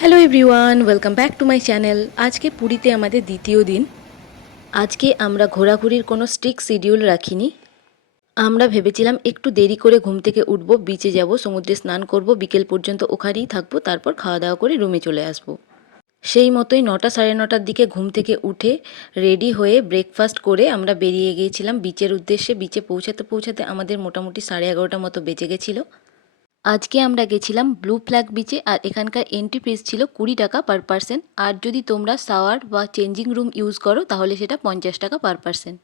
Hello everyone welcome back to my channel আজকে পুরীতে আমাদের দ্বিতীয় দিন। আজকে আমরা ঘোরাঘুরির কোনো স্ট্রিক্ট শিডিউল রাখিনি। আমরা ভেবেছিলাম একটু দেরি করে ঘুম থেকে উঠবো বিচে যাব, সমুদ্রে স্নান করব, বিকেল পর্যন্ত ওখানেই থাকব, তারপর খাওয়া দাওয়া করে রুমে চলে আসব। সেই মতোই নটা সাড়ে নটার দিকে ঘুম থেকে উঠে রেডি হয়ে ব্রেকফাস্ট করে আমরা বেরিয়ে গিয়েছিলাম। বিচের উদ্দেশ্যে বিচে পৌঁছাতে পৌঁছাতে আমাদের মোটামুটি সাড়ে এগারোটা মতো বেজে গেছিল। আজকে আমরা গেছিলাম ব্লু ফ্ল্যাগ বিচে আর এখানকার এন্ট্রি ফিস ছিল কুড়ি টাকা পার পারসন আর যদি তোমরা শাওয়ার বা চেঞ্জিং রুম ইউজ করো, তাহলে সেটা পঞ্চাশ টাকা পার পারসন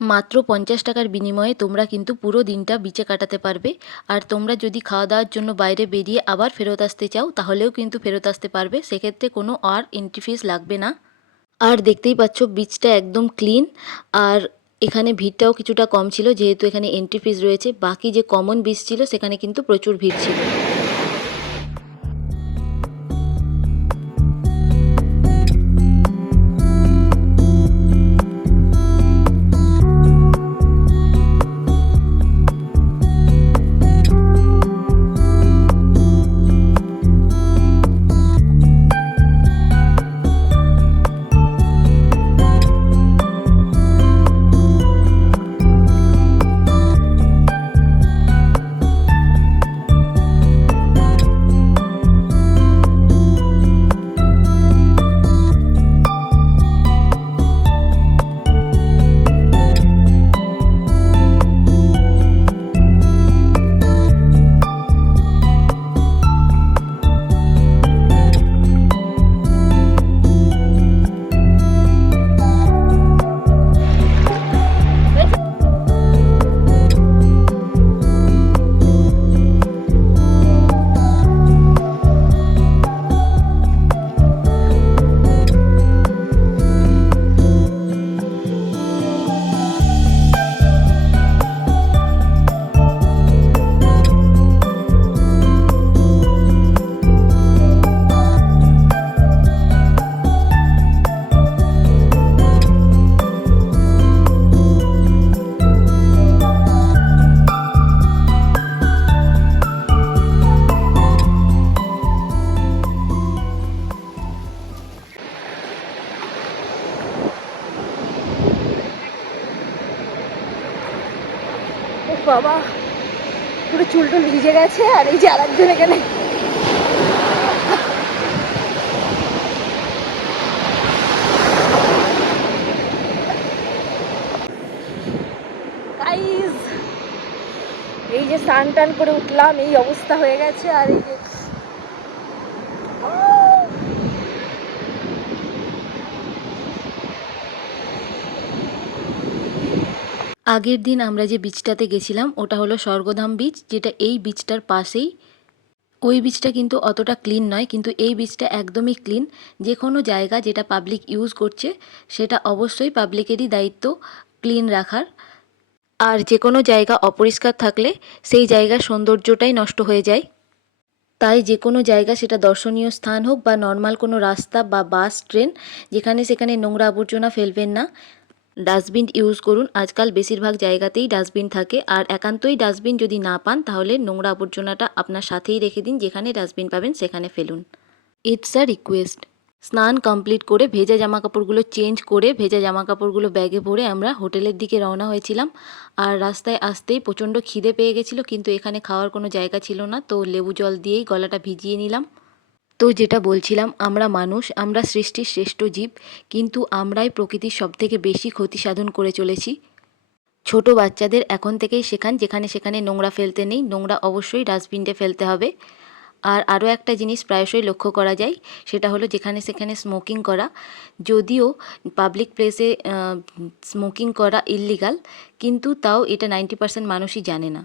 মাত্র পঞ্চাশ টাকার বিনিময়ে তোমরা কিন্তু পুরো দিনটা বিচে কাটাতে পারবে। আর তোমরা যদি খাওয়া দাওয়ার জন্য বাইরে বেরিয়ে আবার ফেরত আসতে চাও, তাহলেও কিন্তু ফেরত আসতে পারবে। সেক্ষেত্রে কোনো আর এন্ট্রি ফিস লাগবে না। আর দেখতেই পাচ্ছ বিচটা একদম ক্লিন আর এখানে ভিড়টাও কিছুটা কম ছিল, যেহেতু এখানে এন্ট্রি ফিস রয়েছে। বাকি যে কমন বিচ ছিল, সেখানে কিন্তু প্রচুর ভিড় ছিল। বাবা, পুরো চুলটুল ভিজে গেছে আর এই যে আর একজন এখানে এই যে স্নান টান করে উঠলাম, এই অবস্থা হয়ে গেছে আর এই যে আগের দিন আমরা যে বিচটাতে গেছিলাম, ওটা হলো স্বর্গধাম বিচ যেটা এই বিচটার পাশেই। ওই বিচটা কিন্তু অতটা ক্লিন নয়, কিন্তু এই বিচটা একদমই ক্লিন যে কোনো জায়গা যেটা পাবলিক ইউজ করছে, সেটা অবশ্যই পাবলিকেরই দায়িত্ব ক্লিন রাখার। আর যে কোনো জায়গা অপরিষ্কার থাকলে, সেই জায়গার সৌন্দর্যটাই নষ্ট হয়ে যায়। তাই যে কোনো জায়গা সেটা দর্শনীয় স্থান হোক বা নর্মাল কোনো রাস্তা বা বাস ট্রেন যেখানে সেখানে নোংরা আবর্জনা ফেলবেন না ডাস্টবিন ইউজ করুন। আজকাল বেশিরভাগ জায়গাতেই ডাস্টবিন থাকে। আর একান্তই ডাস্টবিন যদি না পান, তাহলে নোংরা আবর্জনাটা আপনার সাথেই রেখে দিন। যেখানে ডাস্টবিন পাবেন, সেখানে ফেলুন। ইটস আ রিকোয়েস্ট স্নান কমপ্লিট করে ভেজা জামা কাপড়গুলো চেঞ্জ করে ভেজা জামা কাপড়গুলো ব্যাগে ভরে আমরা হোটেলের দিকে রওনা হয়েছিলাম। আর রাস্তায় আসতেই প্রচণ্ড খিদে পেয়ে গেছিল, কিন্তু এখানে খাওয়ার কোনো জায়গা ছিল না। তো লেবু জল দিয়েই গলাটা ভিজিয়ে নিলাম। তো যেটা বলছিলাম, আমরা মানুষ, আমরা সৃষ্টির শ্রেষ্ঠ জীব, কিন্তু আমরাই প্রকৃতির সবথেকে বেশি ক্ষতি সাধন করে চলেছি। ছোট বাচ্চাদের এখন থেকেই শেখান, যেখানে সেখানে নোংরা ফেলতে নেই, নোংরা অবশ্যই ডাস্টবিনে ফেলতে হবে। আর আরও একটা জিনিস প্রায়শই লক্ষ্য করা যায়, সেটা হলো যেখানে সেখানে স্মোকিং করা। যদিও পাবলিক প্লেসে স্মোকিং করা ইললিগাল কিন্তু তাও এটা নাইনটি পার্সেন্ট মানুষই জানে না।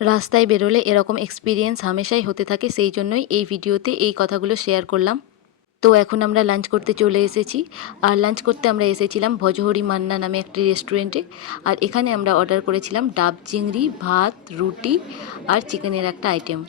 রাস্তায় বেরোলে এরকম এক্সপিরিয়েন্স হামেশাই হতে থাকে, সেই জন্যই এই ভিডিওতে এই কথাগুলো শেয়ার করলাম। তো এখন আমরা লাঞ্চ করতে চলে এসেছি। আর লাঞ্চ করতে আমরা এসেছিলাম ভজহরি মান্না নামে একটি রেস্টুরেন্টে আর এখানে আমরা অর্ডার করেছিলাম ডাব চিংড়ি, ভাত, রুটি আর চিকেনের একটা আইটেম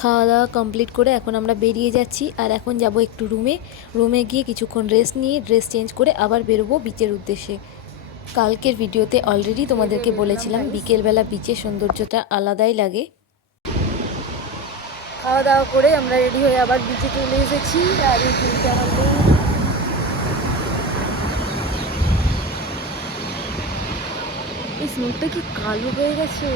খাওয়া দাওয়া কমপ্লিট করে এখন আমরা বেরিয়ে যাচ্ছি আর এখন যাব একটু রুমে রুমে গিয়ে কিছুক্ষণ রেস্ট নিয়ে ড্রেস চেঞ্জ করে আবার বেরোবো বিচের উদ্দেশ্যে। কালকের ভিডিওতে অলরেডি তোমাদেরকে বলেছিলাম বিকেলবেলা বিচের সৌন্দর্যটা আলাদাই লাগে। খাওয়া দাওয়া করে আমরা রেডি হয়ে আবার বিচে চলে এসেছি। আর এই আমাদের এই স্নোটা কি কালো হয়ে গেছে?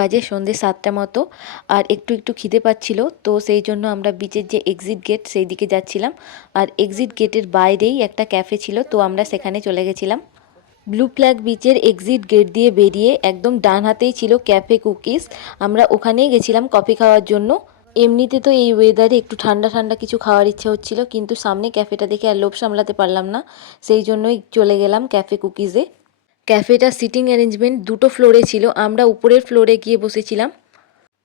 বাজে সন্ধে সাতটা মতো আর একটু একটু খিদে পাচ্ছিল, তো সেই জন্য আমরা বিচের যে এক্সিট গেট সেই দিকে যাচ্ছিলাম। আর এক্সিট গেটের বাইরেই একটা ক্যাফে ছিল, তো আমরা সেখানে চলে গেছিলাম। ব্লু ফ্ল্যাগ বিচের এক্সিট গেট দিয়ে বেরিয়ে একদম ডান হাতেই ছিল ক্যাফে কুকিজ আমরা ওখানেই গেছিলাম কফি খাওয়ার জন্য। এমনিতে তো এই ওয়েদারে একটু ঠান্ডা ঠান্ডা কিছু খাওয়ার ইচ্ছা হচ্ছিল, কিন্তু সামনে ক্যাফেটা দেখে আর লোভ সামলাতে পারলাম না। সেই জন্যই চলে গেলাম ক্যাফে কুকিজে ক্যাফেটা সিটিং অ্যারেঞ্জমেন্ট দুটো ফ্লোরে ছিল, আমরা উপরের ফ্লোরে গিয়ে বসেছিলাম।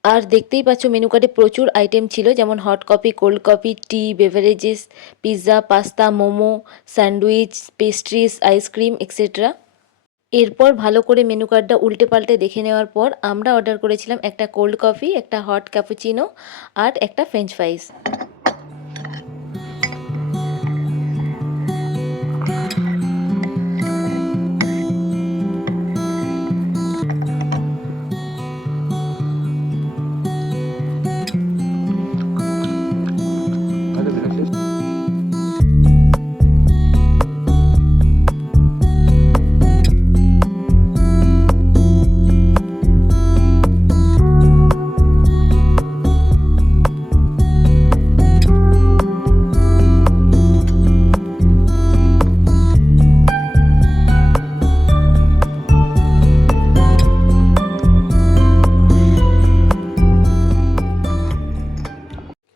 আর দেখতেই পাচ্ছ মেনু কার্ডে প্রচুর আইটেম ছিল, যেমন hot coffee cold coffee tea beverages pizza pasta momo, sandwich pastries ice cream etcetera এরপর ভালো করে মেনু কার্ডটা উল্টে পাল্টে দেখে নেওয়ার পর আমরা অর্ডার করেছিলাম একটা কোল্ড কফি একটা হট ক্যাপুচিনো আর একটা ফ্রেঞ্চ ফ্রাইস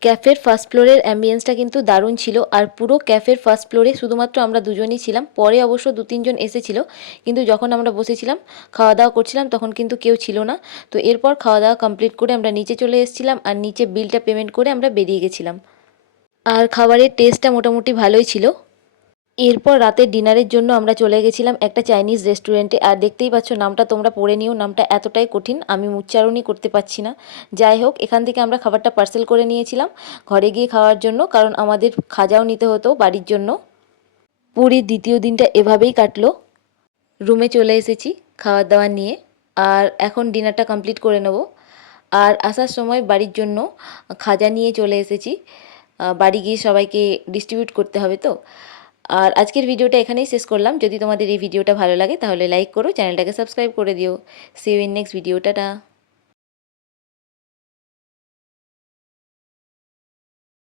ক্যাফের ফার্স্ট ফ্লোরের অ্যাম্বিয়েন্সটা কিন্তু দারুণ ছিল আর পুরো ক্যাফের ফার্স্ট ফ্লোরে শুধুমাত্র আমরা দুজনই ছিলাম। পরে অবশ্য দু, তিনজন এসেছিল, কিন্তু যখন আমরা বসেছিলাম খাওয়া দাওয়া করছিলাম, তখন কিন্তু কেউ ছিল না। তো এরপর খাওয়া দাওয়া কমপ্লিট করে আমরা নিচে চলে এসেছিলাম আর নিচে বিলটা পেমেন্ট করে আমরা বেরিয়ে গেছিলাম। আর খাবারের টেস্টটা মোটামুটি ভালোই ছিল। এরপর রাতের ডিনারের জন্য আমরা চলে গেছিলাম একটা চাইনিজ রেস্টুরেন্টে। আর দেখতেই পাচ্ছ, নামটা তোমরা পড়ে নিও, নামটা এতটাই কঠিন, আমি উচ্চারণই করতে পারছি না। যাই হোক, এখান থেকে আমরা খাবারটা পার্সেল করে নিয়েছিলাম ঘরে গিয়ে খাওয়ার জন্য, কারণ আমাদের খাজাও নিতে হতো বাড়ির জন্য। পুরীর দ্বিতীয় দিনটা এভাবেই কাটলো। রুমে চলে এসেছি খাবার দাবার নিয়ে, আর এখন ডিনারটা কমপ্লিট করে নেব। আর আসার সময় বাড়ির জন্য খাজা নিয়ে চলে এসেছি। বাড়ি গিয়ে সবাইকে ডিস্ট্রিবিউট করতে হবে তো? আর আজকের ভিডিওটা এখানেই শেষ করলাম। যদি তোমাদের এই ভিডিওটা ভালো লাগে, তাহলে লাইক করো, চ্যানেলটাকে সাবস্ক্রাইব করে দিও। See in next video tata.